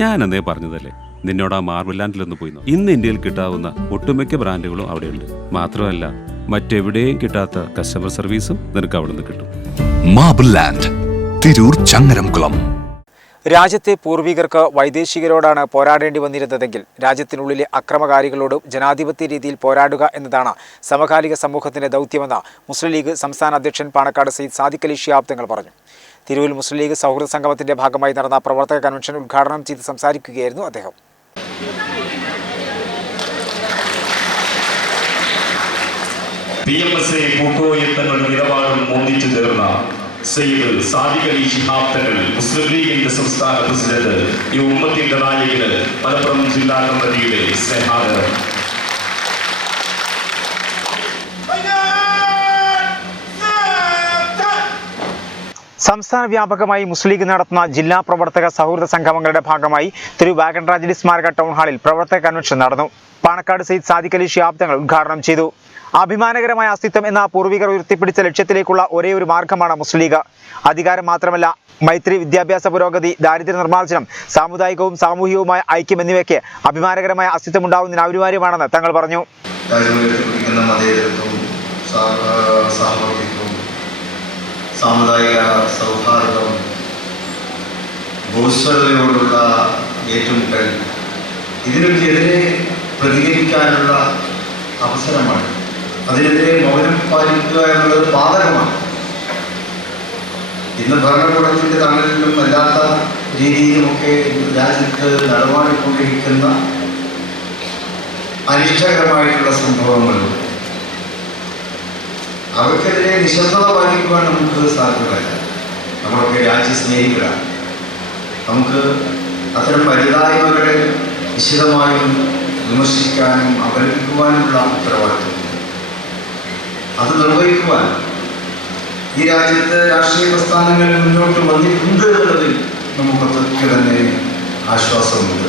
ഞാൻ അന്നേ പറഞ്ഞതല്ലേ? നിന്നോട് ആ മാർബിൾ ലാൻഡിലൊന്ന് പോയി നോക്ക്. ഇന്ന് ഇന്ത്യയിൽ കിട്ടാവുന്ന ഒട്ടുമിക്ക ബ്രാൻഡുകളും അവിടെയുണ്ട്. മാത്രമല്ല മറ്റെവിടെയും കിട്ടാത്ത കസ്റ്റമർ സർവീസും നിനക്ക് അവിടെ നിന്ന് കിട്ടും. Marble land Tirur Changaramkulam. രാജ്യത്തെ പൂർവികർക്ക് വൈദേശികരോടാണ് പോരാടേണ്ടി വന്നിരുന്നതെങ്കിൽ രാജ്യത്തിനുള്ളിലെ അക്രമകാരികളോടും ജനാധിപത്യ രീതിയിൽ പോരാടുക എന്നതാണ് സമകാലിക സമൂഹത്തിന്റെ ദൗത്യമെന്ന് മുസ്ലിം ലീഗ് സംസ്ഥാന അധ്യക്ഷൻ പാണക്കാട് സയ്യിദ് സാദിഖ് അലി ഷിഹാബ് തങ്ങൾ പറഞ്ഞു. തിരുവിൽ മുസ്ലിം ലീഗ് സൗഹൃദ സംഗമത്തിന്റെ ഭാഗമായി നടന്ന പ്രവർത്തക കൺവെൻഷൻ ഉദ്ഘാടനം ചെയ്ത് സംസാരിക്കുകയായിരുന്നു അദ്ദേഹം. P M S A Sayyid Shihab Thangal Muslim സംസ്ഥാന പ്രസിഡന്റ് ഈ ഉമ്മത്തിന്റെ നായകന് മലപ്പുറം ജില്ലാ കമ്മിറ്റിയുടെ സ്നേഹാദരം സംസ്ഥാന വ്യാപകമായി മുസ്ലിം ലീഗ് നടത്തുന്ന ജില്ലാ പ്രവർത്തക സൗഹൃദ സംഗമങ്ങളുടെ ഭാഗമായി തിരു വാഗൺ സ്മാരക ടൗൺ ഹാളിൽ പ്രവർത്തക കൺവെൻഷൻ നടന്നു. പാണക്കാട് സയ്യിദ് സാദിഖ് അലി ഷിയാബ്ദങ്ങൾ ഉദ്ഘാടനം ചെയ്തു. അഭിമാനകരമായ അസ്തിത്വം എന്ന പൂർവികർ ഉയർത്തിപ്പിടിച്ച ലക്ഷ്യത്തിലേക്കുള്ള ഒരേ ഒരു മാർഗമാണ് മുസ്ലിം ലീഗ്. അധികാരം മാത്രമല്ല മൈത്രി വിദ്യാഭ്യാസ പുരോഗതി ദാരിദ്ര്യ നിർമ്മാർജനം സാമുദായികവും സാമൂഹികവുമായ ഐക്യം എന്നിവയ്ക്ക് അഭിമാനകരമായ അസ്തിത്വം ഉണ്ടാവുന്നതിന് അനിവാര്യമാണെന്ന് തങ്ങൾ പറഞ്ഞു. സാമുദായിക സൗഹാർദ്ദം ഭൂസ്വരതയോടുള്ള ഏറ്റുമുട്ടൽ ഇതിനൊക്കെ എതിരെ പ്രതികരിക്കാനുള്ള അവസരമാണ്. അതിനെതിരെ മൗനം പാലിക്കുക എന്നുള്ളത് പാതകമാണ് ഇന്ന് ഭരണകൂടത്തിന്റെ തണലിലും അല്ലാത്ത രീതിയിലുമൊക്കെ രാജ്യത്ത് നടമാടിക്കൊണ്ടിരിക്കുന്ന അനിഷ്ടകരമായിട്ടുള്ള സംഭവങ്ങളുണ്ട് അവർക്കെതിരെ നിശബ്ദത പാലിക്കുവാൻ നമുക്ക് സാധ്യമല്ല. നമ്മളൊക്കെ രാജ്യസ്നേഹികളാണ് നമുക്ക് അത്തരം പരിതായ്മകളെ നിശ്ചിതമായും വിമർശിക്കാനും അപലപിക്കുവാനുമുള്ള ഉത്തരവാദിത്വം. അത് നിർവഹിക്കുവാൻ ഈ രാജ്യത്തെ രാഷ്ട്രീയ പ്രസ്ഥാനങ്ങൾ മുന്നോട്ട് വന്നിട്ടുണ്ട് എന്നുള്ളതിൽ നമുക്കൊക്കെ തന്നെ ആശ്വാസമുണ്ട്.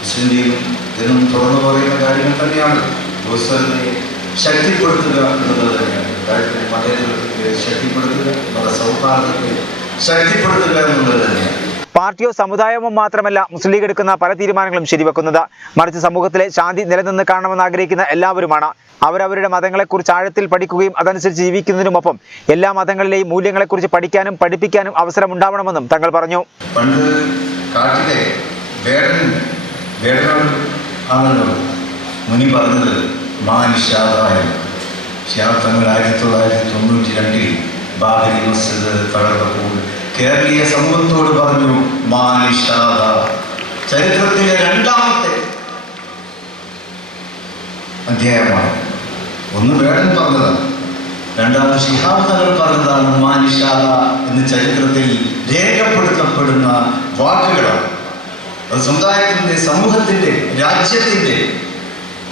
മുസ്ലിം ലീഗും തുറന്നു പറയുന്ന കാര്യങ്ങൾ തന്നെയാണ്. ദിവസത്തെ ശക്തിപ്പെടുത്തുക എന്നുള്ളത് തന്നെയാണ്. കാര്യത്തിൽ മതേതരത്തെ ശക്തിപ്പെടുത്തുക മത സൗഹാർദ്ദത്തെ ശക്തിപ്പെടുത്തുക എന്നുള്ളത് തന്നെയാണ്. പാർട്ടിയോ സമുദായമോ മാത്രമല്ല മുസ്ലിം ലീഗ് എടുക്കുന്ന പല തീരുമാനങ്ങളും ശരിവെക്കുന്നത്. മറിച്ച് സമൂഹത്തിലെ ശാന്തി നിലനിന്ന് കാണണമെന്ന് ആഗ്രഹിക്കുന്ന എല്ലാവരുമാണ്. അവരവരുടെ മതങ്ങളെക്കുറിച്ച് ആഴത്തിൽ പഠിക്കുകയും അതനുസരിച്ച് ജീവിക്കുന്നതിനുമൊപ്പം എല്ലാ മതങ്ങളിലെയും മൂല്യങ്ങളെക്കുറിച്ച് പഠിക്കാനും പഠിപ്പിക്കാനും അവസരം ഉണ്ടാവണമെന്നും തങ്ങൾ പറഞ്ഞു. പണ്ട് കാട്ടിലെ വേടൻ വേടനോട് ആണല്ലോ മുനി പറഞ്ഞത് മാനിഷാദായം ശാസ്ത്രങ്ങൾ ആയിരത്തി തൊള്ളായിരത്തി തൊണ്ണൂറ്റി രണ്ടിൽ ബാബരി മസ്ജിദ് തകർന്നപ്പോൾ കേരളീയ സമൂഹത്തോട് പറഞ്ഞു മാനിഷാദ ചരിത്രത്തിലെ രണ്ടാമത്തെ അധ്യായമാണ്. ഒന്ന് വേടൻ പറഞ്ഞതാണ്. രണ്ടാമത് ശിഹാബ് തങ്ങൾ പറഞ്ഞതാണ് മാനിഷാദ എന്ന് ചരിത്രത്തിൽ രേഖപ്പെടുത്തപ്പെടുന്ന വാക്കുകളാണ്. അത് സമുദായത്തിന്റെ സമൂഹത്തിന്റെ രാജ്യത്തിന്റെ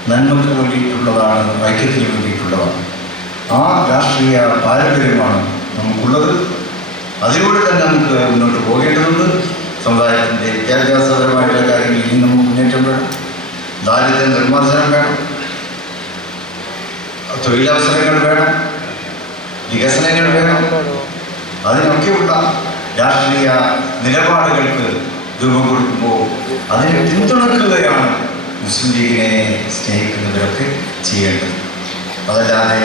നന്മക്ക് വേണ്ടിയിട്ടുള്ളതാണ് ഐക്യത്തിന് വേണ്ടിയിട്ടുള്ളതാണ്. ആ രാഷ്ട്രീയ പാരമ്പര്യമാണ് നമുക്കുള്ളത്. അതിലൂടെ തന്നെ നമുക്ക് മുന്നോട്ട് പോകേണ്ടതുണ്ട്. സമുദായത്തിന്റെ വിദ്യാഭ്യാസപരമായിട്ടുള്ള കാര്യങ്ങളിൽ ഇനി നമുക്ക് മുന്നേറ്റം വേണം. ദാരിദ്ര്യ നിർമ്മാർജനം വേണം. തൊഴിലവസരങ്ങൾ വേണം. വികസനങ്ങൾ വേണം. അതിനൊക്കെയുള്ള രാഷ്ട്രീയ നിലപാടുകൾക്ക് രൂപം കൊടുക്കുമ്പോൾ അതിനെ പിന്തുണക്കുകയാണ് മുസ്ലിം ലീഗിനെ സ്നേഹിക്കുന്നവരൊക്കെ ചെയ്യേണ്ടത് അതല്ലാതെ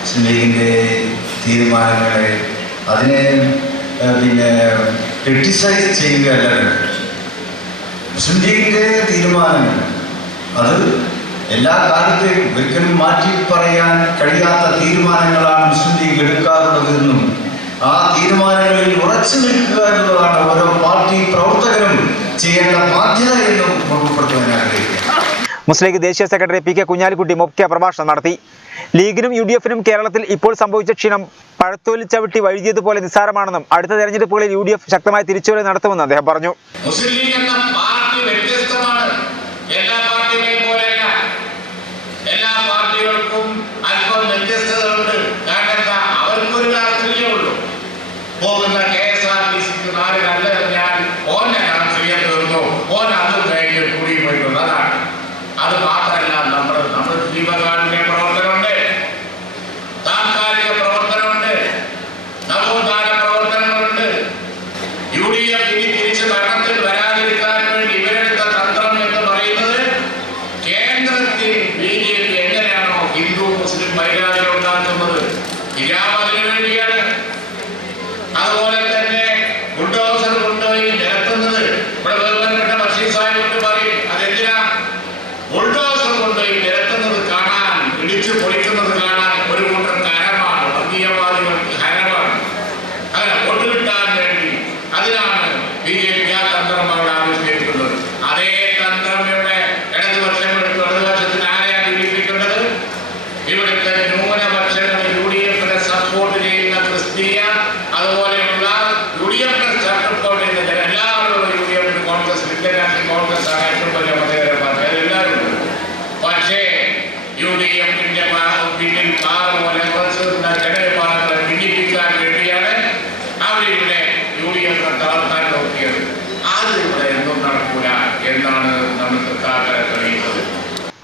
മുസ്ലിം ലീഗിന്റെ തീരുമാനങ്ങളെ അതിനെ പിന്നെ ക്രിട്ടിസൈസ് ചെയ്യുകയല്ല. മുസ്ലിം ലീഗിന്റെ തീരുമാനങ്ങൾ അത് എല്ലാ കാലത്തെയും ഒരിക്കലും മാറ്റി പറയാൻ കഴിയാത്ത തീരുമാനങ്ങളാണ് മുസ്ലിം ലീഗ് എടുക്കാറുള്ളതെന്നും ആ തീരുമാനങ്ങളിൽ ഉറച്ചു നിൽക്കുക എന്നുള്ളതാണ് ഓരോ പാർട്ടി പ്രവർത്തകരും ചെയ്യേണ്ട ബാധ്യത എന്നും ഓർമ്മപ്പെടുത്തുവാൻ ആഗ്രഹിക്കുന്നു മുസ്ലിം ലീഗ് ദേശീയ സെക്രട്ടറി പി കെ കുഞ്ഞാലിക്കുട്ടി മുഖ്യ പ്രഭാഷണം നടത്തി. ലീഗിനും യു ഡി എഫിനും കേരളത്തിൽ ഇപ്പോൾ സംഭവിച്ച ക്ഷീണം പഴത്തോലി ചവിട്ടി വഴുതിയതുപോലെ നിസ്സാരമാണെന്നും അടുത്ത തെരഞ്ഞെടുപ്പുകളിൽ യു ഡി എഫ് ശക്തമായ തിരിച്ചുവരവ് നടത്തുമെന്നും അദ്ദേഹം പറഞ്ഞു. വൈകാതെ ഉണ്ടാക്കുന്നത് ഇല്ലാമ അതുപോലെ തന്നെ ബുൾഡോസർ കൊണ്ടുപോയി നിരത്തുന്നത് ഇവിടെ ബഹുമാനപ്പെട്ട ബഷീർ സാഹിബ് പറയും അതെന്തിനാ? നിരത്തുന്നത് കാണാൻ ഇടിച്ചു പൊളിക്കുന്നത് കാണാൻ ഒരു കൂട്ടം കരമാണ് വർഗീയവാദികൾക്ക് ഹരമാണ്. അങ്ങനെ വോട്ട് കിട്ടാൻ അതിനാണ് ബി ജെ പി ആ തന്ത്രമാണ്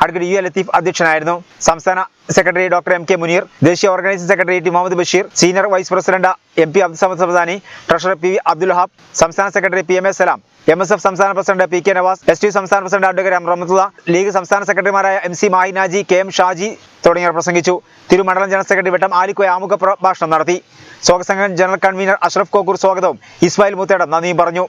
അഡ്വക്കേറ്റ് യു എ ലത്തീഫ് അധ്യക്ഷനായിരുന്നു. സംസ്ഥാന secretary doctor M K Muneer ദേശീയ organising secretary T Muhammad Basheer senior vice president M P Abdussamad Samadani treasurer P Abdul Wahab സംസ്ഥാന secretary P M S Salam M S F സംസ്ഥാന president P K Navas S T സംസ്ഥാന president advocate M league സംസ്ഥാന സെക്രട്ടറിമാരായ M C Mayinhaji K M Shaji തുടങ്ങിയവർ പ്രസംഗിച്ചു. തിരുമണ്ഡലം general secretary വട്ടം ആലിക്കോയ ആമുഖ പ്രഭാഷണം നടത്തി. സ്വാഗത സംഘം ജനറൽ കൺവീനർ അഷ്റഫ് കോക്കൂർ സ്വാഗതവും ഇസ്മായിൽ മുത്തേടം നന്ദിയും പറഞ്ഞു.